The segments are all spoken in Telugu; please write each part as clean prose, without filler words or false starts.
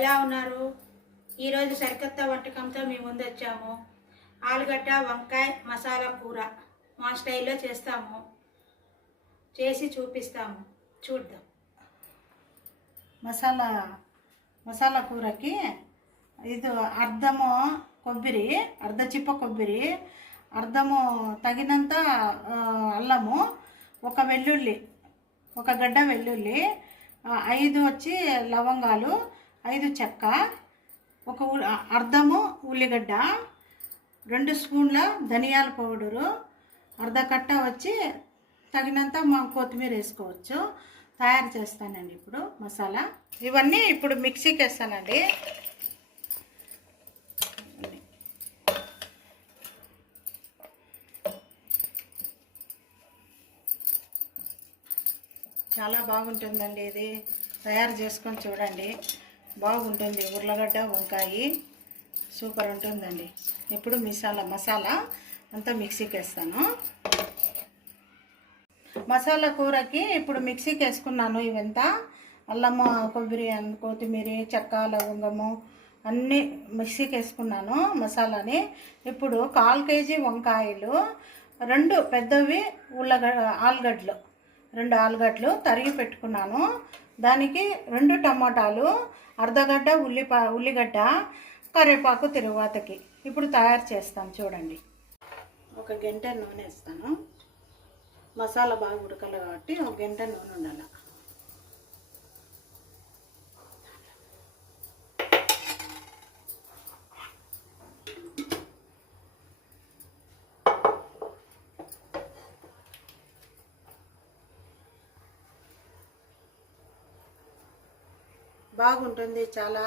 ఎలా ఉన్నారు? ఈరోజు సరికొత్త వంటకంతో మీ ముందు వచ్చాము. ఆలుగడ్డ వంకాయ మసాలా కూర మా స్టైల్లో చేస్తాము, చేసి చూపిస్తాము, చూద్దాం. మసాలా కూరకి ఇది అర్ధము కొబ్బరి, అర్ధ చిప్ప కొబ్బరి, అర్ధము తగినంత అల్లము, ఒక వెల్లుల్లి, ఒక గడ్డ వెల్లుల్లి, 5 వచ్చి లవంగాలు, 5 చెక్క, ఒక అర్ధము ఉల్లిగడ్డ, 2 స్పూన్ల ధనియాల పౌడరు, అర్ధ కట్ట వచ్చి తగినంత కొత్తిమీర వేసుకోవచ్చు. తయారు చేస్తానండి ఇప్పుడు మసాలా. ఇవన్నీ ఇప్పుడు మిక్సీకి వేస్తానండి. చాలా బాగుంటుందండి, ఇది తయారు చేసుకొని చూడండి, బాగుంటుంది. ఉర్లగడ్డ వంకాయ సూపర్ ఉంటుందండి. ఇప్పుడు మసాలా అంతా మిక్సీకి వేస్తాను. మసాలా కూరకి ఇప్పుడు మిక్సీకి వేసుకున్నాను. ఇవంతా అల్లము, కొబ్బరి, కొత్తిమీర, చెక్క, లవంగము అన్నీ మిక్సీకి వేసుకున్నాను మసాలాని. ఇప్పుడు 1/4 కేజీ వంకాయలు, 2 పెద్దవి ఆలుగడ్డలు, 2 ఆలుగడ్డలు తరిగి పెట్టుకున్నాను. దానికి 2 టమాటాలు, అర్ధగడ్డ ఉల్లిగడ్డ, కరివేపాకు తిరువాతకి. ఇప్పుడు తయారు చేస్తాను చూడండి. ఒక గంట నూనె వేస్తాను. మసాలా బాగా ఉడకాలి కాబట్టి ఒక గంట నూనె ఉండాలి. బాగుంటుంది, చాలా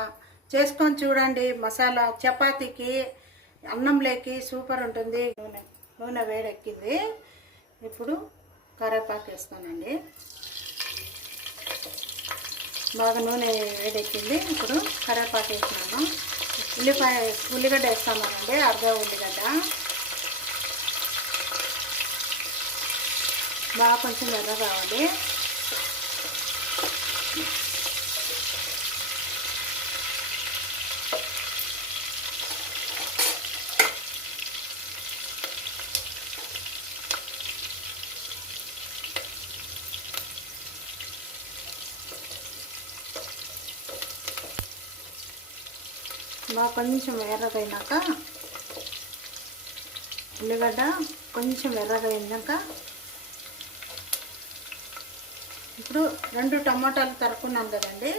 చేసుకొని చూడండి. మసాలా చపాతీకి, అన్నంలోకి సూపర్ ఉంటుంది. నూనె వేడెక్కింది. ఇప్పుడు కరివేపాకు వేస్తానండి. బాగా నూనె వేడెక్కింది. ఇప్పుడు కరివేపాకు వేసినాను. ఉల్లిగడ్డ వేస్తానండి, అర్ధ ఉల్లిగడ్డ. బాగా కొంచెం ఎర్ర కావాలి. బాగా కొంచెం ఎర్రగైనాక, ఉల్లిగడ్డ కొంచెం ఎర్రగైనాక ఇప్పుడు 2 టమాటాలు తరుక్కున్నాను కదండి,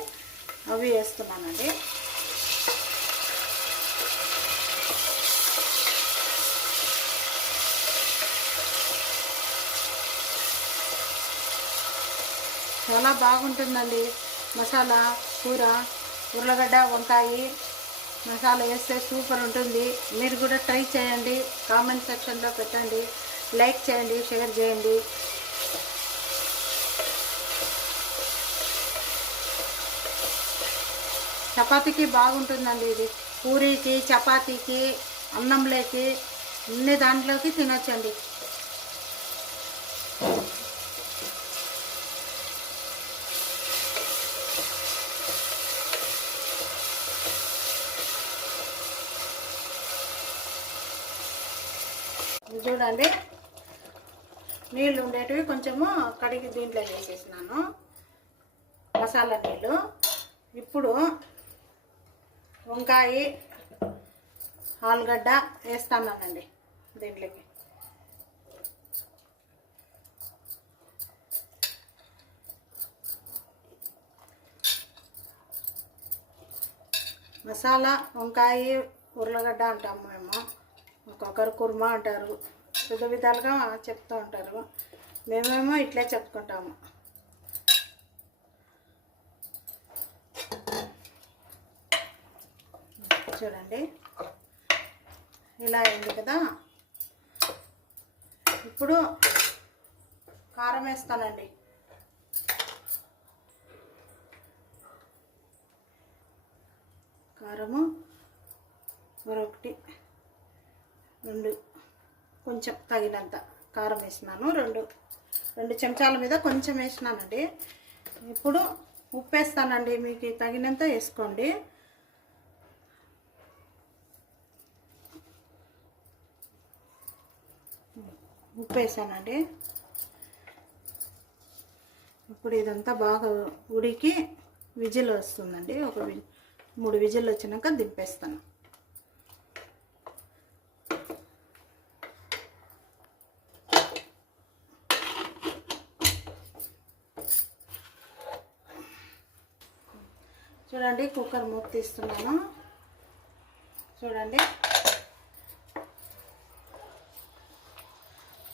అవి వేస్తున్నానండి. చాలా బాగుంటుందండి మసాలా కూర. ఉర్లగడ్డ వంకాయ మసాలా వేస్తే సూపర్ ఉంటుంది. మీరు కూడా ట్రై చేయండి. కామెంట్ సెక్షన్లో పెట్టండి, లైక్ చేయండి, షేర్ చేయండి. చపాతీకి బాగుంటుందండి ఇది. పూరీకి, చపాతీకి, అన్నంలోకి, అన్ని దాంట్లోకి తినొచ్చండి. చూడండి, నీళ్ళు ఉండేటివి కొంచెము కడిగి దీంట్లో వేసేసినాను, మసాలా నీళ్ళు. ఇప్పుడు వంకాయ, ఆలుగడ్డ వేస్తానండి దీంట్లోకి. మసాలా వంకాయ ఉర్లగడ్డ అంటాము మేము, ఒక్కొక్కరు కుర్మా అంటారు, వివిధ విధాలుగా చెప్తూ ఉంటారు. మేమేమో ఇట్లే చెప్పుకుంటాము. చూడండి, ఇలా అయింది కదా. ఇప్పుడు కారం వేస్తానండి. కారము మరొకటి 2, కొంచెం తగినంత కారం వేసినాను. 2 చెంచాల మీద కొంచెం వేసినానండి. ఇప్పుడు ఉప్పు వేస్తానండి, మీకు తగినంత వేసుకోండి. ఉప్పు వేసానండి. ఇప్పుడు ఇదంతా బాగా ఉడికి విజిల్ వస్తుందండి. ఒక 3 విజిల్ వచ్చినాక దింపేస్తాను. చూడండి, కుక్కర్ మూత తీస్తున్నాను.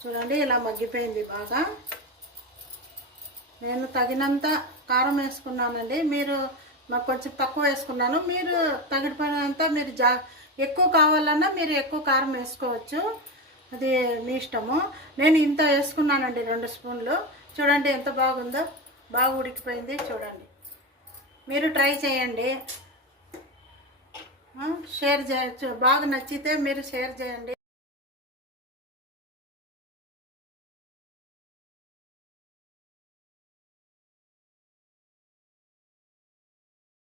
చూడండి ఇలా మగ్గిపోయింది బాగా. నేను తగినంత కారం వేసుకున్నానండి. మీరు నాకు కొంచెం తక్కువ వేసుకున్నాను. మీరు తగిననంత మీరు ఎక్కువ కావాలన్నా మీరు ఎక్కువ కారం వేసుకోవచ్చు, అది మీ ఇష్టము. నేను ఇంత వేసుకున్నానండి, 2 స్పూన్లు. చూడండి ఎంత బాగుందో, బాగా ఉడికిపోయింది. చూడండి, మీరు ట్రై చేయండి, షేర్ చేయొచ్చు. బాగా నచ్చితే మీరు షేర్ చేయండి.